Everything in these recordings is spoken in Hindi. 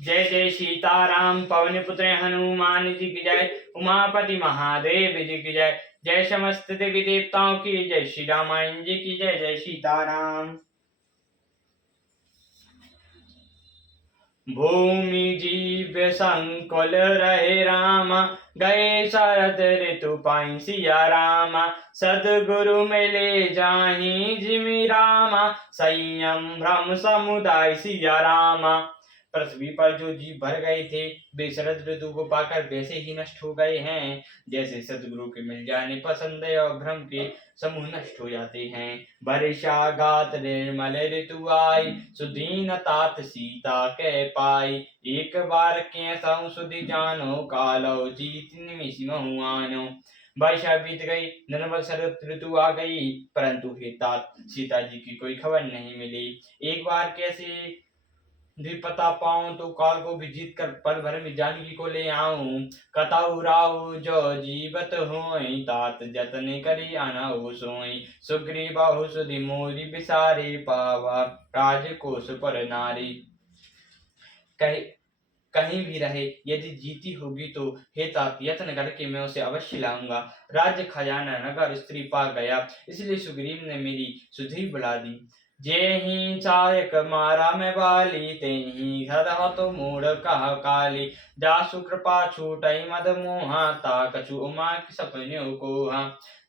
जय जय सीताराम पवन पुत्र हनुमान जी की जय। उमापति महादेव जी की जय। जय समस्त देवी देवताओं की जय। श्री रामायण जी की जय। जय सीताराम। भूमि जीव संकुल रहे राम, गए शरद ऋतु पाई सिया राम। सदगुरु मिले जाहि जिमि राम, संयम भ्रम समुदाय सिया राम। पृथ्वी पर जो जीव भर गए थे वे शरद ऋतु को पाकर वैसे ही नष्ट हो गए हैं जैसे सदगुरु के मिल जाने पर संदेह और भ्रम के समूह नष्ट हो जाते हैं। वर्षाघात निर्मल ऋतु आई, सुदीन तात सीता के पाई। एक बार के सहु सुधि जानो, कालो जीत निमिषि महु आनो। वर्षा बीत गई, निर्मल शरद ऋतु आ गई, परंतु हे तात सीता जी की कोई खबर नहीं मिली। एक बार कैसे भी पता पाऊं तो काल को भी जीत कर पल भर में जानकी को ले आऊं। कताऊ राहु जो जीवत होई, तात जतन करी अनहु सोई। सुग्रीव बाहु सुधि मोरी बिसारी, पावा राजकोष पर नारी। कहीं कहीं भी रहे यदि जीती होगी तो हे तात यत्न करके मैं उसे अवश्य लाऊंगा। राज्य खजाना नगर स्त्री पा गया, इसलिए सुग्रीव ने मेरी सुधि बुला दी। जेहि चायक मारा मैं बाली, तेहि हरह तो मूढ़ कहा काली। जासु कृपा छूटई मद मोहा, ता कछु उमा की सपन्यों कोहा।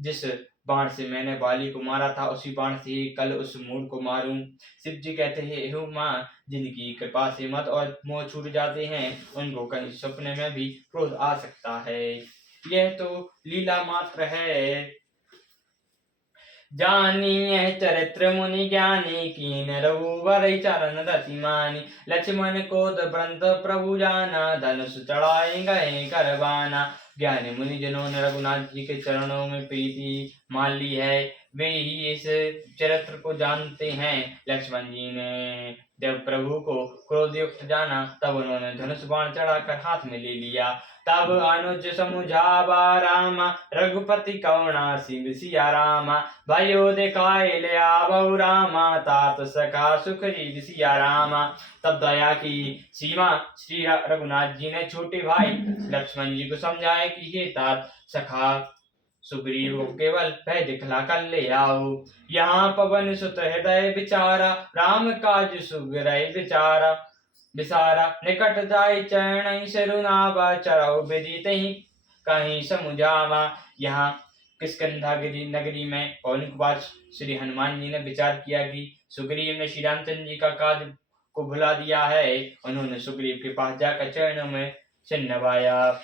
जिस बाण से मैंने बाली को मारा था उसी बाण से ही कल उस मूढ़ को मारूं। शिव जी कहते हैं हे उमा, जिनकी कृपा से मत और मोह छूट जाते हैं उनको कहीं सपने में भी क्रोध आ सकता है। यह तो लीला मात्र है। जानिए चरित्र मुनि ज्ञानी, कीन रघुवर चरण रति मानी। लक्ष्मण को व्रत प्रभु जाना, धनुष चढ़ाए गए करवाना। ज्ञानी मुनि जिन्होंने रघुनाथ जी के चरणों में प्रीति मान ली है वे ही इस चरित्र को जानते हैं। लक्ष्मण जी ने जब प्रभु को क्रोधयुक्त जाना तब उन्होंने धनुष बाण चढ़ाकर हाथ में ले लिया। तब अनुज समुझावा राम, रघुपति करुणा सिंह सिया रामा। भयो दिखाए ले आवऊ रामा, तात सखा सुख जी सिया रामा। तब दया की सीमा श्री रघुनाथ जी ने छोटे भाई लक्ष्मण जी को समझाया कि हे तात सखा सुग्रीव को केवल भय दिखला कर ले आओ। यहाँ पवन सुत हृदय विचारा, राम काज सुग्रह विचारा। विसारा निकट जाय चरण सिरुनावा, चरऊ विदित ही कहीं समुझावा। यहाँ किष्किंधा नगरी में पवन कुमार श्री हनुमान जी ने विचार किया कि सुग्रीव ने श्री रामचंद्र जी का काज को भुला दिया है। उन्होंने सुग्रीव के पास जाकर चरणों में सिर नवाया,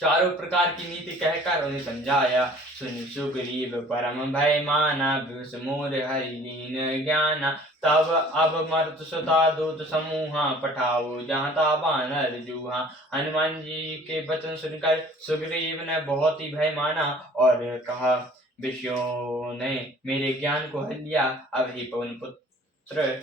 चारों प्रकार की नीति कहकर उन्हें समझाया। सुन सुग्रीव परम भय माना, मोर हरि दीन ज्ञाना। तब अब मर्त सुता दूत समूहा, पठाओ जहाँ ता बानर जूहा। हनुमान जी के वचन सुनकर सुग्रीव ने बहुत ही भय माना और कहा, विषयों ने मेरे ज्ञान को हर लिया। अब ही पवन पुत्र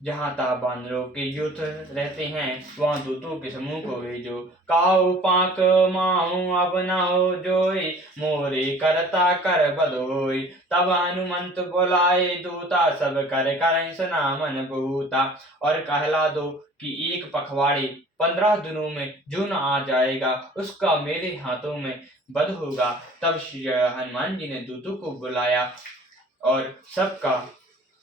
जहाँ ता बानरों के युद्ध रहते हैं वहाँ दूतों के समूह को भेजो। काहू पाक माहू अब न हो जोई, मोरे करता कर बदोई। तब हनुमंत बुलाए दूता, सब कर कर सना मन भूता। और कहला दो कि एक पखवाड़े 15 दिनों में जो न आ जाएगा उसका मेरे हाथों में वध होगा। तब श्री हनुमान जी ने दूतों को बुलाया और सबका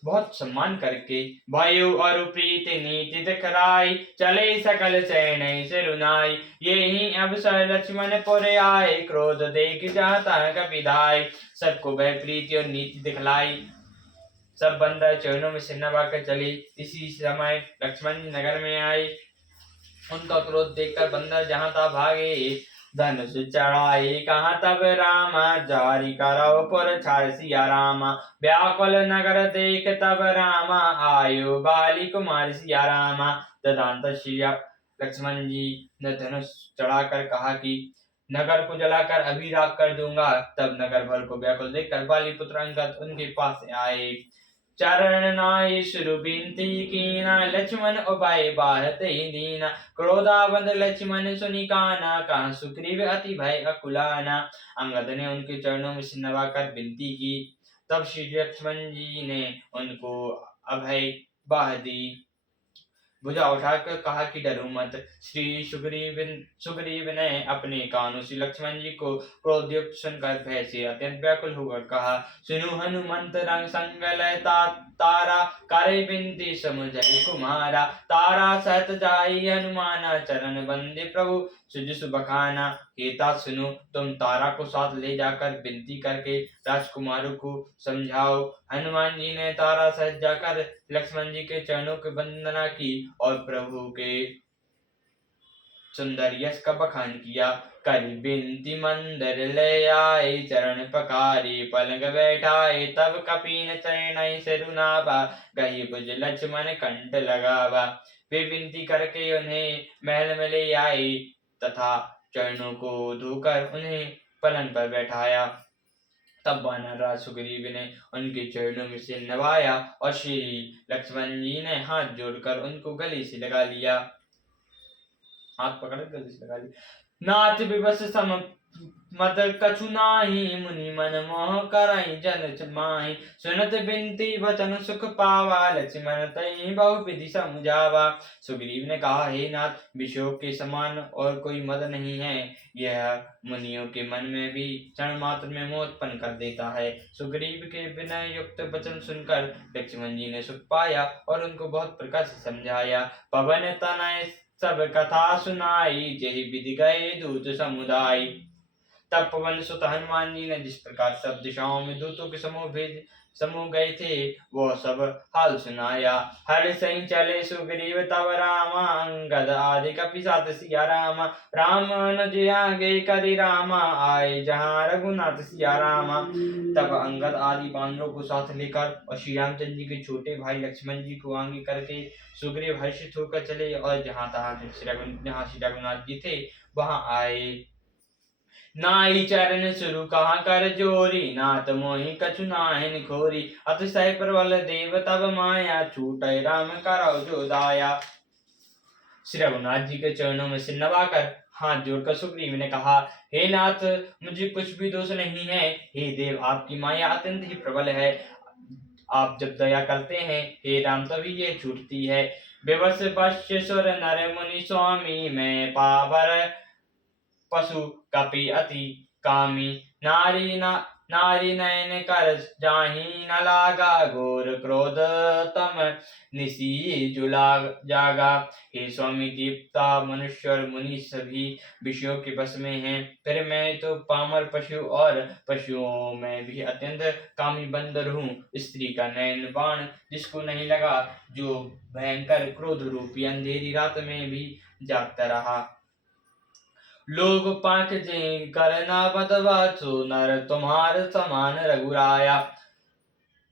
बहुत सम्मान करके वायु और प्रीत नीति दिखलाई, चले सकल सैन्य सिरुनाई। ये ही अवसर लक्ष्मण पुर आए, क्रोध देख जाता कपिधाय। सबको वह प्रीति और नीति दिखलाई, सब बंदर चरणों में सिर नवाकर चले। इसी समय लक्ष्मण नगर में आए, उनका क्रोध देखकर बंदर जहाँ था भागे। धनुष चढ़ाए कहाँ तब रामा, जारी करो पुर छाड़ सिया रामा। व्याकुल नगर देख तब रामा, आयो बाली कुमार सिया रामा। तदंत श्री लक्ष्मण जी ने धनुष चढ़ाकर कहा कि नगर को जलाकर अभी राख कर दूंगा। तब नगर भर को व्याकुल देखकर बाली पुत्र अंगद उनके पास आए। चरण नाय शुरु बिनती कीना, लक्ष्मण उपाय बाहते दीना। क्रोधावंत लक्ष्मण सुनि काना, कहा सुग्रीव अति भय अकुलाना। अंगद ने उनके चरणों में सिर नवाकर विनती की। तब श्री लक्ष्मण जी ने उनको अभय बाह दी। भुजा उठाकर कहा कि डरो मत। श्री सुग्रीव ने अपने कानों से लक्ष्मण जी को क्रोधयुक्त सुनकर भय से अत्यंत व्याकुल होकर कहा, सुनु हनुमंत रंग संग लय तारा, करे बिनती समुझई कुमारा। तारा सहत जाई हनुमाना, चरण बंदे प्रभु सुजसु बखाना। हे तात सुनो, तुम तारा को साथ ले जाकर विनती करके राजकुमारों को समझाओ। हनुमान जी ने तारा सहित जाकर लक्ष्मण जी के चरणों की वंदना की और प्रभु के सुंदर यश का बखान किया। करी बिनती मंदिर ले आए, चरण पखारे पलंग बैठाए। तब कपीन चरण सिरु नावा, गही भुज लक्ष्मण कंठ लगावा। वे विनती करके उन्हें महल में ले आए तथा चरणों को धोकर उन्हें पलंग पर बैठाया। तब वानर राज सुग्रीव ने उनके चरणों में से नवाया और श्री लक्ष्मण जी ने हाथ जोड़कर उनको गले से लगा लिया, हाथ पकड़ गले से लगा लिया। नाथ विवश सम मद कछु नाही, मुनि मन मोह करई जन माहि। सुनत बिनती वचन सुख पावा, लक्ष्मण तई बहु विधि समझावा। सुग्रीव ने कहा, हे नाथ, विषयों के समान और कोई मद नहीं है। यह मुनियों के मन में भी क्षण मात्र में मोह उत्पन्न कर देता है। सुग्रीव के विनय युक्त वचन सुनकर लक्ष्मण जी ने सुख पाया और उनको बहुत प्रकार से समझाया। पवन तनय सब कथा सुनाई, जहि विधि गए दूत समुदाय। तब पवन सुत हनुमान जी ने जिस प्रकार सब दिशाओं में दूतों के समूह गए थे, वो सब हाल सुनाया। हर सही चले सुग्रीव तब रामा, अंगद आदि कपि सिया रामा। राम अनुज आगे करि रामा, आए जहाँ रघुनाथ सिया रामा। तब अंगद आदि बानरों को साथ लेकर और श्री रामचंद्र जी के छोटे भाई लक्ष्मण जी को आगे करके सुग्रीव हर्षित होकर चले और जहाँ श्री रघुनाथ जी थे वहां आए। नाई चरण सुरु कहाँ कर जोरी, नाथ मोहि कछु नाहिन खोरी। अतिशय प्रबल देव तब माया, छूटै राम करौ जो दाया। श्री रघुनाथ जी के चरणों में सिर नवाकर हाथ जोड़कर सुग्रीव ने कहा, हे नाथ, मुझे कुछ भी दोष नहीं है। हे देव, आपकी माया अत्यंत ही प्रबल है। आप जब दया करते हैं हे राम तभी ये छूटती है। विवश पश्य सुर नर मुनि स्वामी, मैं पावर पशु कपि अति कामी। नारी नयन कर जाहि न लागा, घोर क्रोध तम निसी जुला जागा। हे स्वामी, देवता मनुष्य और मुनि सभी विषयों के बस में हैं, फिर मैं तो पामर पशु और पशुओं में भी अत्यंत कामी बंदर हूँ। स्त्री का नयन बाण जिसको नहीं लगा, जो भयंकर क्रोध रूपी अंधेरी रात में भी जागता रहा। लोग पाख जे करना बदवाचो, नर तुम्हार समान रघुराया।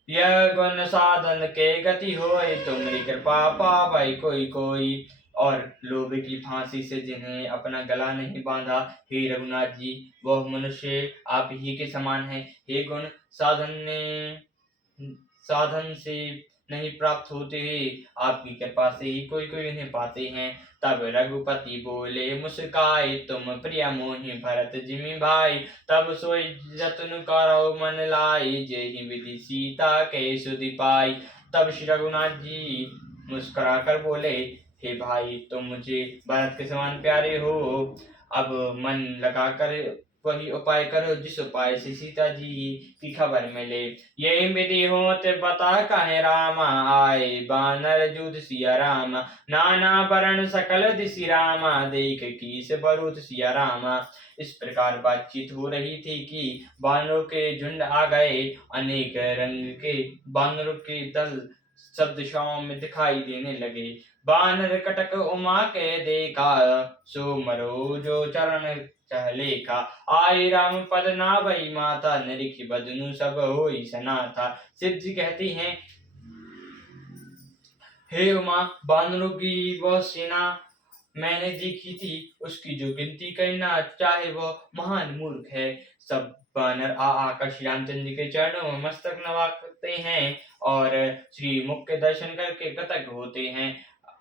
यह गुण साधन के गति होय, तुम्हारी कृपा पावै कोई कोई। और लोभ की फांसी से जिन्हें अपना गला नहीं बांधा, हे रघुनाथ जी, वह मनुष्य आप ही के समान है। हे गुण साधन से नहीं प्राप्त होते, आपकी कृपा से ही कोई कोई इन्हें पाते हैं। तब रघुपति बोले मुस्काई, तुम प्रिय मोहि भरत जिमि भाई। तब सोई जतन करो मन लाई, जेहि विधि सीता के सुधि पाई। तब श्री रघुनाथ जी मुस्कुरा कर बोले, हे भाई, तुम मुझे भरत के समान प्यारे हो। अब मन लगाकर वही उपाय करो जिस उपाय से सीता जी की खबर मिले। यही विधि होत बता कहे रामा, आए बानर जूद सिया रामा। नाना वरण सकल दिशि रामा, देख कीस बरूद सिया रामा। इस प्रकार बातचीत हो रही थी कि बानरों के झुंड आ गए। अनेक रंग के बानरों के दल सब दिशाओं में दिखाई देने लगे। बानर कटक उमा के देखा, सो मरो जो चरण चहलेखा। आई राम पद नाभई माता, निरिख बदनु सब होई सनाथा। शिव जी कहती हैं, हे उमा, बानरों की वह सेना मैंने देखी थी, उसकी जो गिनती करना चाहे वह महान मूर्ख है। सब बानर आकर श्री रामचंद्र जी के चरणों में मस्तक नवाते हैं और श्री मुख के दर्शन करके कृतज्ञ होते हैं।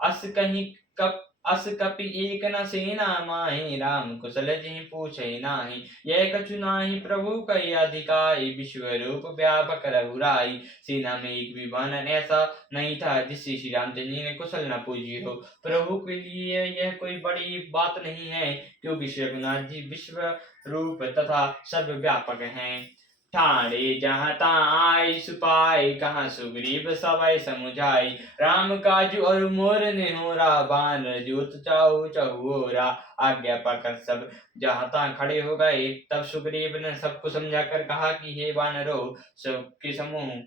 अस कहीं कब अस कपि एक न सेना माहि, राम कुशल जी पूछे नाही। यह कछु नाही प्रभु कहि अधिकाई, विश्व रूप व्यापक रघुराई। सेना में एक भी वानर ऐसा नहीं था जिससे श्री रामचंद्र जी ने कुशल न पूछी हो। प्रभु के लिए यह कोई बड़ी बात नहीं है, क्योंकि श्री रघुनाथ जी विश्व रूप तथा सर्व व्यापक हैं। ठाणे जहाँ तहाँ आई सुपाई, कहाँ सुग्रीव सबै समुझाई। राम काजू और मोर निहोरा, बानर जूत चाहु चहुओरा। आज्ञा पाकर सब जहाँ तहाँ खड़े हो गए। तब सुग्रीव ने सबको समझाकर कहा कि हे वानरों, सबके समूह,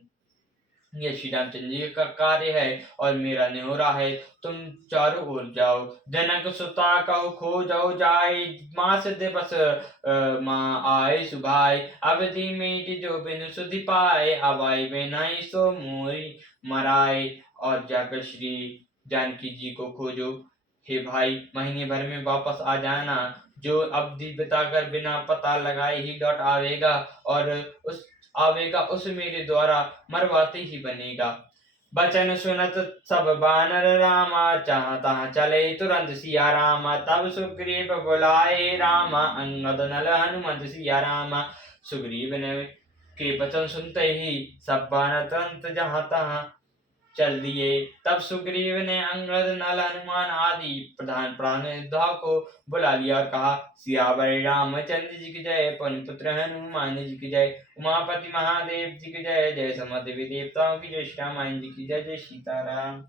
यह श्री रामचंद्र जी का कार्य है और मेरा न्योरा है। तुम चारों ओर जाओ। जनक सुता कहो खो जाओ जाय, मास दिवस माँ आए सुभाय। अवधि में जो बिनु सुधि पाए, अवाई बिनाई सो मोरी मराए। और जाकर श्री जानकी जी को खोजो। हे भाई, महीने भर में वापस आ जाना। जो अवधि बिताकर बिना पता लगाए ही लौट आवेगा उस मेरे द्वारा मरवाते ही बनेगा। बचन सुनत सब बानर रामा, जहाँ तहाँ चले तुरंत सिया रामा। तब सुग्रीव बुलाए रामा, अंगद नल हनुमंत सिया रामा। सुग्रीव ने के वचन सुनते ही सब बानर तुरंत जहाँ तहाँ चल दिए। तब सुग्रीव ने अंगद नल हनुमान आदि प्रधान प्राण योद्धा को बुला लिया और कहा, सियावर रामचंद्र जी की जय, पवन पुत्र हनुमान जी की जय, उमापति महादेव जी की जय, जय समस्त देवी देवताओं की जय, श्री रामायण जी की जय। जय सीताराम।